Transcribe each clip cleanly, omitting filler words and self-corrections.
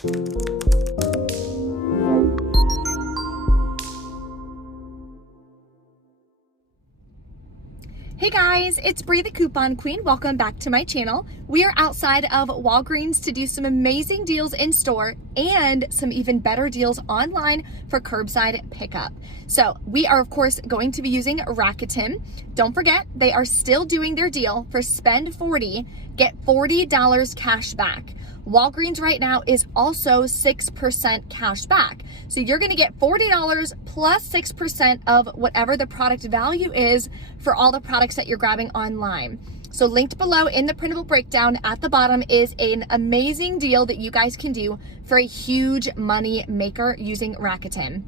Hey guys, it's Bree the Coupon Queen. Welcome back to my channel. We are outside of Walgreens to do some amazing deals in store and some even better deals online for curbside pickup. So we are of course going to be using Rakuten. Don't forget, they are still doing their deal for spend 40, get $40 cash back. Walgreens right now is also 6% cash back. So you're gonna get $40 plus 6% of whatever the product value is for all the products that you're grabbing online. So linked below in the printable breakdown at the bottom is an amazing deal that you guys can do for a huge money maker using Rakuten.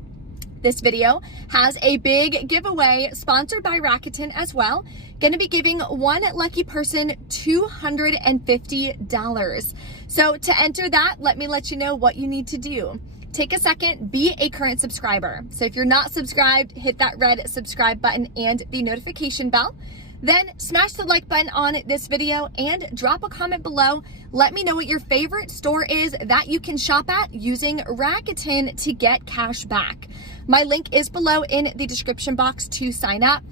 This video has a big giveaway sponsored by Rakuten as well. Going to be giving one lucky person $250. So to enter that, let me let you know what you need to do. Take a second, be a current subscriber. So if you're not subscribed, hit that red subscribe button and the notification bell. Then smash the like button on this video and drop a comment below. Let me know what your favorite store is that you can shop at using Rakuten to get cash back. My link is below in the description box to sign up.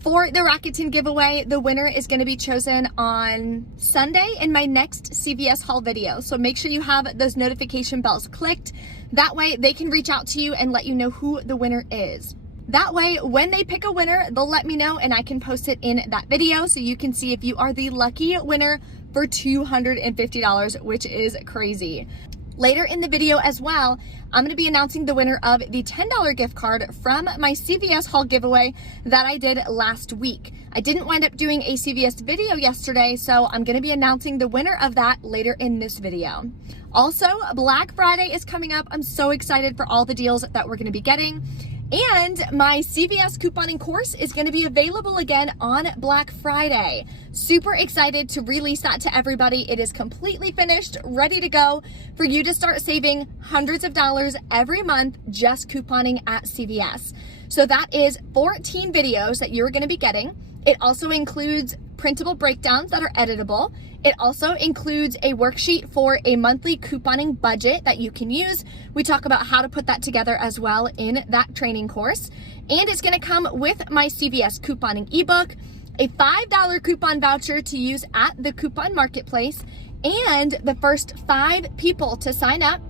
For the Rakuten giveaway, the winner is going to be chosen on Sunday in my next CVS haul video. So make sure you have those notification bells clicked. That way they can reach out to you and let you know who the winner is. That way, when they pick a winner, they'll let me know and I can post it in that video so you can see if you are the lucky winner for $250, which is crazy. Later in the video as well, I'm going to be announcing the winner of the $10 gift card from my CVS haul giveaway that I did last week. I didn't wind up doing a CVS video yesterday, so I'm going to be announcing the winner of that later in this video. Also, Black Friday is coming up. I'm so excited for all the deals that we're going to be getting. And my CVS couponing course is going to be available again on Black Friday. Super excited to release that to everybody. It is completely finished, ready to go for you to start saving hundreds of dollars every month just couponing at CVS. So that is 14 videos that you're going to be getting. It also includes printable breakdowns that are editable. It also includes a worksheet for a monthly couponing budget that you can use. We talk about how to put that together as well in that training course. And it's going to come with my CVS couponing ebook, a $5 coupon voucher to use at the coupon marketplace, and the first 5 people to sign up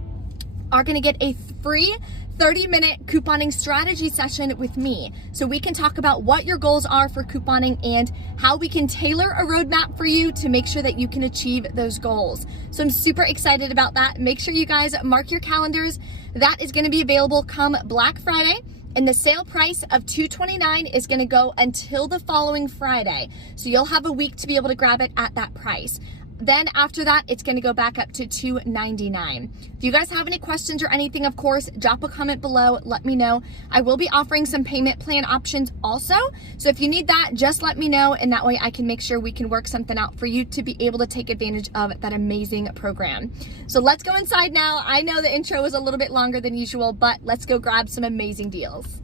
are going to get a free 30-minute couponing strategy session with me. So we can talk about what your goals are for couponing and how we can tailor a roadmap for you to make sure that you can achieve those goals. So I'm super excited about that. Make sure you guys mark your calendars. That is going to be available come Black Friday. And the sale price of $229 is going to go until the following Friday. So you'll have a week to be able to grab it at that price. Then after that, it's going to go back up to $299. If you guys have any questions or anything, of course, drop a comment below. Let me know. I will be offering some payment plan options also. So if you need that, just let me know. And that way I can make sure we can work something out for you to be able to take advantage of that amazing program. So let's go inside now. I know the intro was a little bit longer than usual, but let's go grab some amazing deals.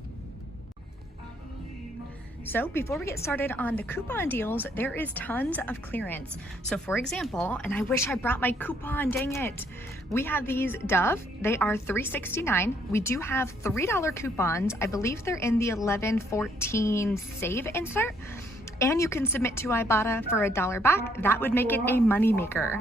So before we get started on the coupon deals, there is tons of clearance. So for example, and I wish I brought my coupon, dang it. We have these Dove, they are $3.69. We do have $3 coupons. I believe they're in the 11-14 save insert. And you can submit to Ibotta for $1 back. That would make it a money maker.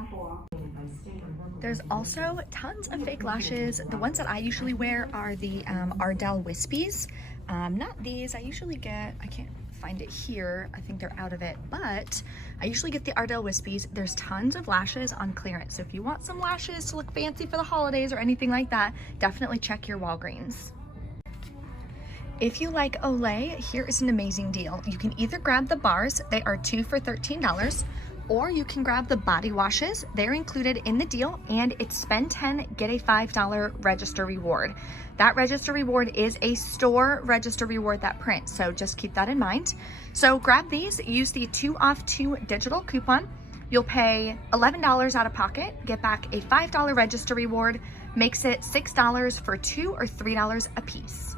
There's also tons of fake lashes. The ones that I usually wear are the Ardell Wispies. Not these, I usually get, I can't find it here, I think they're out of it, but I usually get the Ardell Wispies. There's tons of lashes on clearance, so if you want some lashes to look fancy for the holidays or anything like that, definitely check your Walgreens. If you like Olay, here is an amazing deal. You can either grab the bars, they are 2 for $13, or you can grab the body washes. They're included in the deal, and it's spend 10, get a $5 register reward. That register reward is a store register reward that prints, so just keep that in mind. So grab these, use the 2 off 2 digital coupon. You'll pay $11 out of pocket, get back a $5 register reward, makes it $6 for $2 or $3 a piece.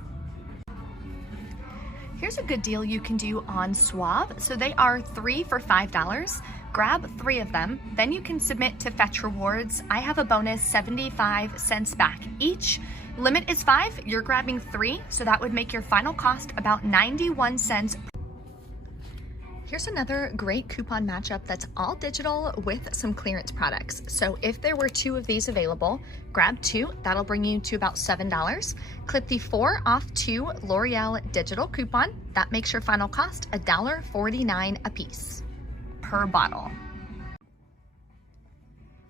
Here's a good deal you can do on Suave. So they are 3 for $5. Grab 3 of them, then you can submit to Fetch Rewards. I have a bonus 75 cents back each. Limit is 5, you're grabbing 3, so that would make your final cost about 91 cents. Here's another great coupon matchup that's all digital with some clearance products. So if there were 2 of these available, grab 2, that'll bring you to about $7. Clip the 4 off 2 L'Oreal digital coupon. That makes your final cost $1.49 a piece per bottle.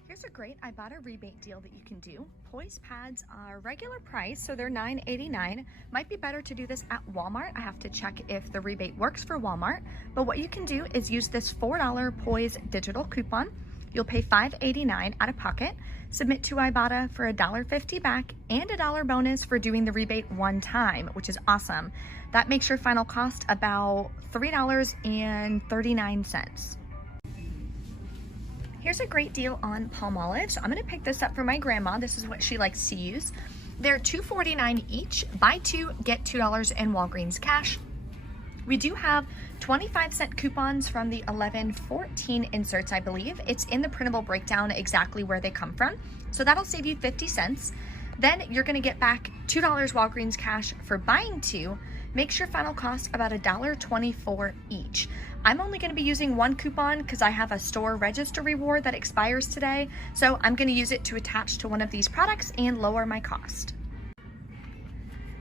Here's a great Ibotta rebate deal that you can do. Poise pads are regular price, so they're $9.89. Might be better to do this at Walmart. I have to check if the rebate works for Walmart. But what you can do is use this $4 Poise digital coupon. You'll pay $5.89 out of pocket. Submit to Ibotta for $1.50 back and a $1 bonus for doing the rebate one time, which is awesome. That makes your final cost about $3.39. Here's a great deal on Palmolive. So I'm gonna pick this up for my grandma. This is what she likes to use. They're $2.49 each. Buy 2, get $2 in Walgreens cash. We do have 25-cent coupons from the 11-14 inserts, I believe. It's in the printable breakdown exactly where they come from. So that'll save you 50 cents. Then you're gonna get back $2 Walgreens cash for buying 2. Makes your final cost about $1.24 each. I'm only going to be using 1 coupon because I have a store register reward that expires today, so I'm going to use it to attach to one of these products and lower my cost.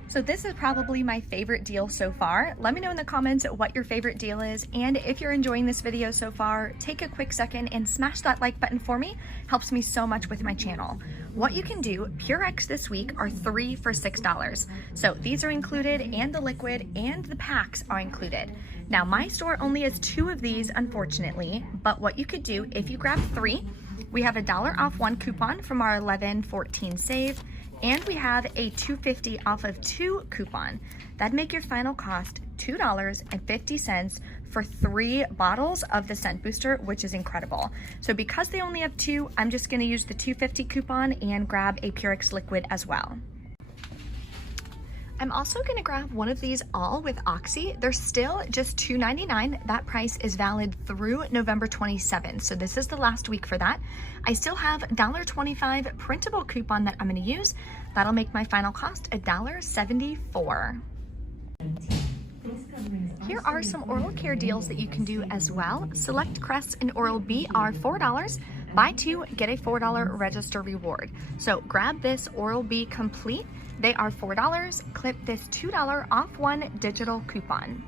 So this is probably my favorite deal so far. Let me know in the comments what your favorite deal is, and if you're enjoying this video so far, take a quick second and smash that like button for me. Helps me so much with my channel. What you can do, Purex this week are 3 for $6. So these are included, and the liquid and the packs are included. Now my store only has 2 of these, unfortunately, but what you could do if you grab 3, we have a $1 off 1 coupon from our 11-14 save, and we have a $2.50 off of 2 coupon. That'd make your final cost $2.50 for 3 bottles of the scent booster, which is incredible. So because they only have 2, I'm just gonna use the $2.50 coupon and grab a Purex liquid as well. I'm also gonna grab one of these all with Oxy. They're still just $2.99. That price is valid through November 27th. So this is the last week for that. I still have $1.25 printable coupon that I'm gonna use. That'll make my final cost $1.74. Here are some oral care deals that you can do as well. Select Crest and Oral-B are $4. Buy 2, get a $4 register reward. So grab this Oral-B Complete. They are $4. Clip this $2 off 1 digital coupon.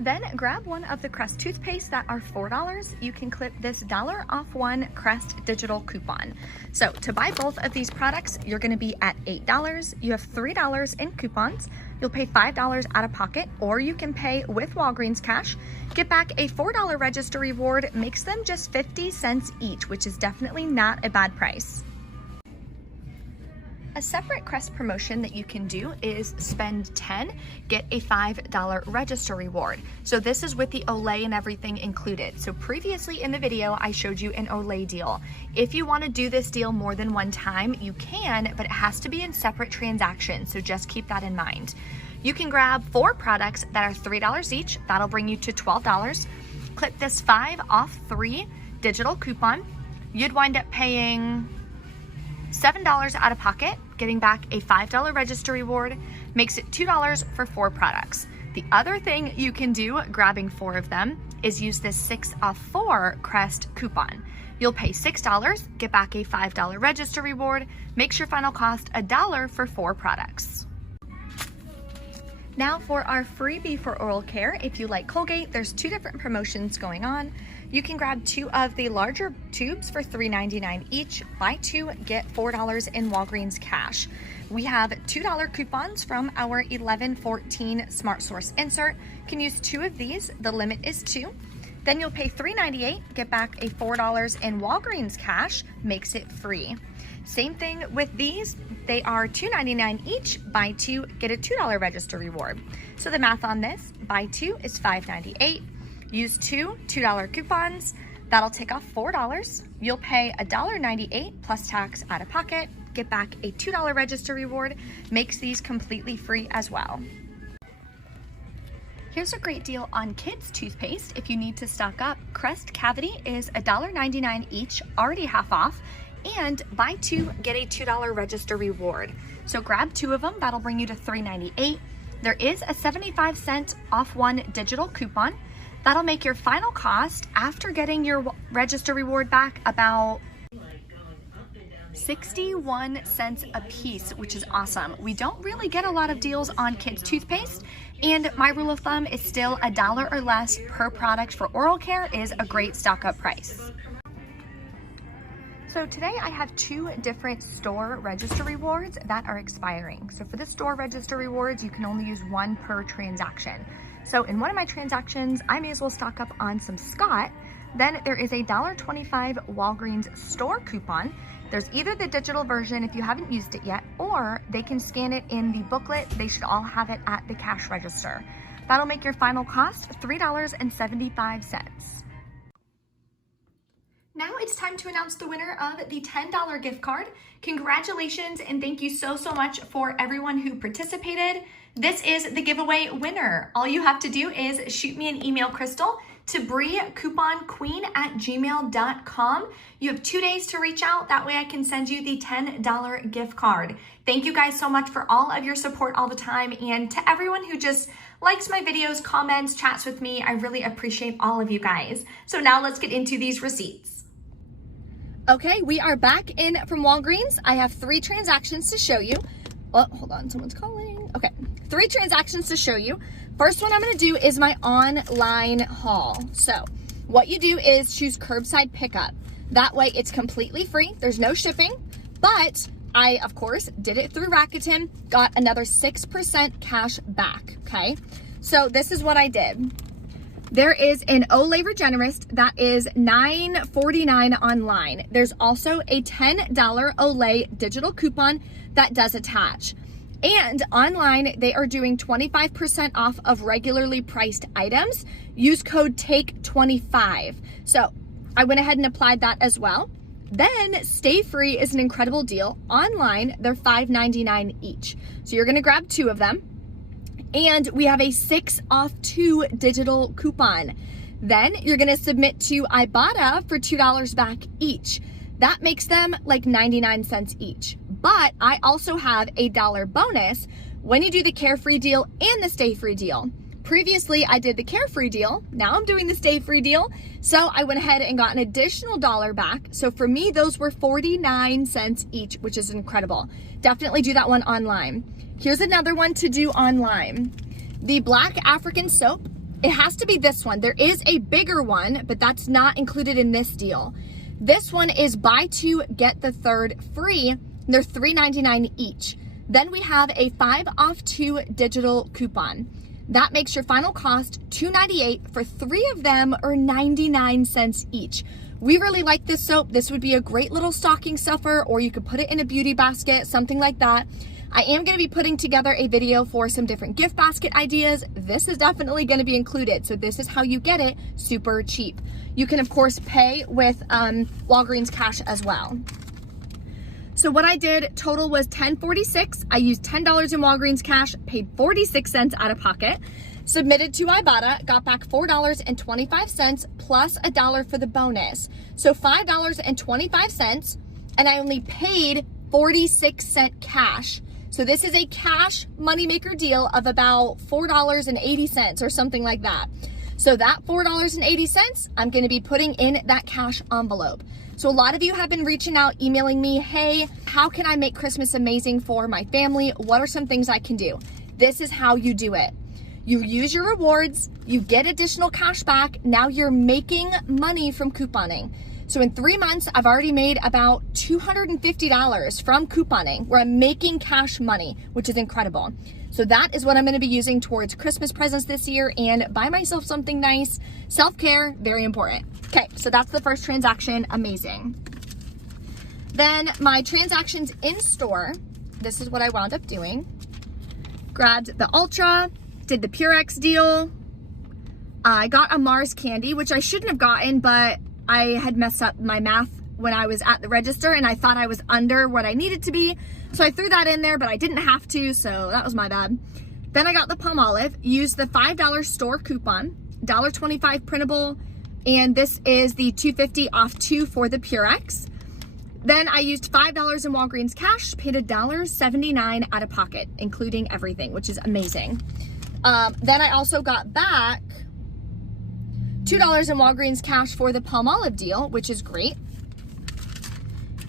Then grab one of the Crest toothpaste that are $4. You can clip this $1 off 1 Crest digital coupon. So to buy both of these products, you're gonna be at $8. You have $3 in coupons. You'll pay $5 out of pocket, or you can pay with Walgreens cash. Get back a $4 register reward, makes them just 50 cents each, which is definitely not a bad price. A separate Crest promotion that you can do is spend 10, get a $5 register reward. So this is with the Olay and everything included. So previously in the video, I showed you an Olay deal. If you want to do this deal more than one time, you can, but it has to be in separate transactions. So just keep that in mind. You can grab 4 products that are $3 each. That'll bring you to $12. Clip this 5 off 3 digital coupon. You'd wind up paying $7 out of pocket, getting back a $5 register reward, makes it $2 for 4 products. The other thing you can do, grabbing 4 of them, is use this 6 off 4 Crest coupon. You'll pay $6, get back a $5 register reward, makes your final cost $1 for 4 products. Now for our freebie for oral care, if you like Colgate, there's 2 different promotions going on. You can grab 2 of the larger tubes for $3.99 each. Buy 2, get $4 in Walgreens cash. We have $2 coupons from our 11-14 Smart Source insert. You can use 2 of these. The limit is 2. Then you'll pay $3.98, get back a $4 in Walgreens cash, makes it free. Same thing with these. They are $2.99 each. Buy 2, get a $2 register reward. So the math on this, buy 2 is $5.98. Use 2 $2 coupons. That'll take off $4. You'll pay $1.98 plus tax out of pocket. Get back a $2 register reward. Makes these completely free as well. Here's a great deal on kids toothpaste. If you need to stock up, Crest Cavity is $1.99 each, already half off, and buy two, get a $2 register reward. So grab 2 of them, that'll bring you to $3.98. There is a 75-cent off one digital coupon. That'll make your final cost after getting your register reward back about 61 cents a piece, which is awesome. We don't really get a lot of deals on kids toothpaste, and my rule of thumb is still $1 or less per product for oral care is a great stock up price. So today I have 2 different store register rewards that are expiring. So for the store register rewards, you can only use 1 per transaction. So in one of my transactions, I may as well stock up on some Scott. Then there is a $1.25 Walgreens store coupon. There's either the digital version if you haven't used it yet, or they can scan it in the booklet. They should all have it at the cash register. That'll make your final cost $3.75. Now it's time to announce the winner of the $10 gift card. Congratulations and thank you so much for everyone who participated. This is the giveaway winner. All you have to do is shoot me an email, Crystal, to briecouponqueen@gmail.com. You have 2 days to reach out. That way I can send you the $10 gift card. Thank you guys so much for all of your support all the time. And to everyone who just likes my videos, comments, chats with me, I really appreciate all of you guys. So now let's get into these receipts. Okay, we are back in from Walgreens. I have 3 transactions to show you. Oh, hold on, someone's calling. Okay, 3 transactions to show you. First one I'm gonna do is my online haul. So what you do is choose curbside pickup. That way it's completely free, there's no shipping, but I, of course, did it through Rakuten, got another 6% cash back, okay? So this is what I did. There is an Olay Regenerist that is $9.49 online. There's also a $10 Olay digital coupon that does attach. And online, they are doing 25% off of regularly priced items. Use code TAKE25. So I went ahead and applied that as well. Then Stay Free is an incredible deal. Online, they're $5.99 each. So you're gonna grab 2 of them. And we have a 6 off 2 digital coupon. Then you're gonna submit to Ibotta for $2 back each. That makes them like 99 cents each. But I also have a $1 bonus when you do the Carefree deal and the Stay Free deal. Previously, I did the Carefree deal. Now I'm doing the Stay Free deal. So I went ahead and got an additional $1 back. So for me, those were 49 cents each, which is incredible. Definitely do that one online. Here's another one to do online. The Black African soap, it has to be this one. There is a bigger one, but that's not included in this deal. This one is buy 2, get the 3rd free. They're $3.99 each. Then we have a 5 off 2 digital coupon. That makes your final cost $2.98 for 3 of them, or 99 cents each. We really like this soap. This would be a great little stocking stuffer, or you could put it in a beauty basket, something like that. I am going to be putting together a video for some different gift basket ideas. This is definitely going to be included. So this is how you get it super cheap. You can of course pay with Walgreens cash as well. So what I did total was $10.46. I used $10 in Walgreens cash, paid 46 cents out of pocket, submitted to Ibotta, got back $4.25 plus $1 for the bonus. So $5.25, and I only paid 46-cent cash. So this is a cash moneymaker deal of about $4.80 or something like that. So that $4.80, I'm gonna be putting in that cash envelope. So a lot of you have been reaching out, emailing me, hey, how can I make Christmas amazing for my family? What are some things I can do? This is how you do it. You use your rewards, you get additional cash back, now you're making money from couponing. So in 3 months, I've already made about $250 from couponing, where I'm making cash money, which is incredible. So that is what I'm gonna be using towards Christmas presents this year and buy myself something nice. Self-care, very important. Okay, so that's the first transaction, amazing. Then my transactions in store, this is what I wound up doing. Grabbed the Ultra, did the Purex deal. I got a Mars candy, which I shouldn't have gotten, but I had messed up my math when I was at the register and I thought I was under what I needed to be. So I threw that in there, but I didn't have to, so that was my bad. Then I got the Palmolive, used the $5 store coupon, $1.25 printable, and this is the $2.50 off 2 for the Purex. Then I used $5 in Walgreens cash, paid $1.79 out of pocket, including everything, which is amazing. Then I also got back $2 in Walgreens cash for the Palmolive deal, which is great.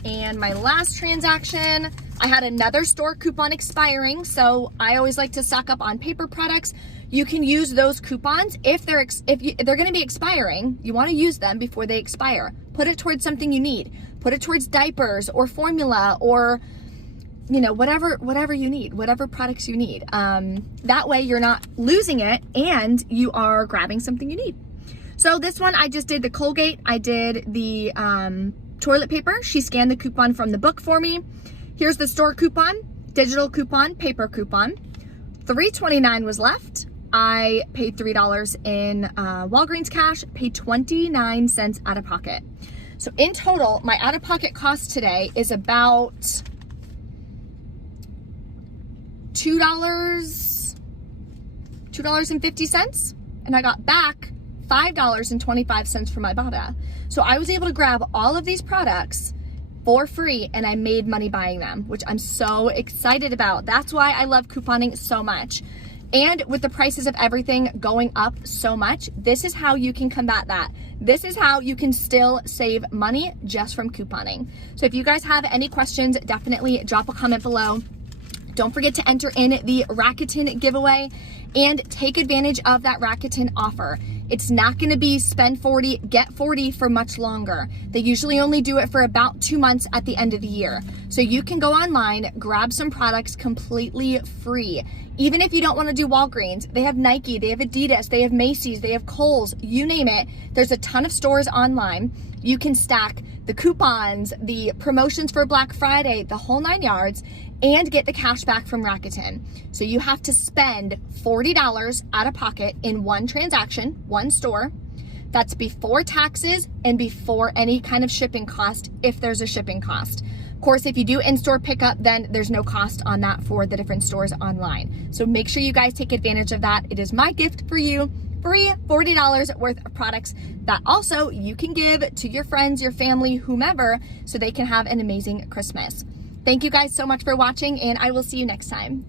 And my last transaction, I had another store coupon expiring, so I always like to stock up on paper products. You can use those coupons if they're going to be expiring. You want to use them before they expire. Put it towards something you need. Put it towards diapers or formula or, you know, whatever you need, whatever products you need. That way you're not losing it and you are grabbing something you need. So this one, I just did the Colgate. I did the toilet paper. She scanned the coupon from the book for me. Here's the store coupon, digital coupon, paper coupon. $3.29 was left. I paid $3 in Walgreens cash, paid 29 cents out of pocket. So in total, my out of pocket cost today is about $2.50, and I got back $5.25 from Ibotta. So I was able to grab all of these products for free, and I made money buying them, which I'm so excited about. That's why I love couponing so much. And with the prices of everything going up so much, this is how you can combat that. This is how you can still save money just from couponing. So if you guys have any questions, definitely drop a comment below. Don't forget to enter in the Rakuten giveaway and take advantage of that Rakuten offer. It's not going to be spend 40, get 40 for much longer. They usually only do it for about 2 months at the end of the year. So you can go online, grab some products completely free. Even if you don't want to do Walgreens, they have Nike, they have Adidas, they have Macy's, they have Kohl's, you name it. There's a ton of stores online. You can stack the coupons, the promotions for Black Friday, the whole 9 yards, and get the cash back from Rakuten. So you have to spend $40 out of pocket in one transaction, one store. That's before taxes and before any kind of shipping cost, if there's a shipping cost. Of course, if you do in-store pickup, then there's no cost on that for the different stores online. So make sure you guys take advantage of that. It is my gift for you. Free $40 worth of products that also you can give to your friends, your family, whomever, so they can have an amazing Christmas. Thank you guys so much for watching, and I will see you next time.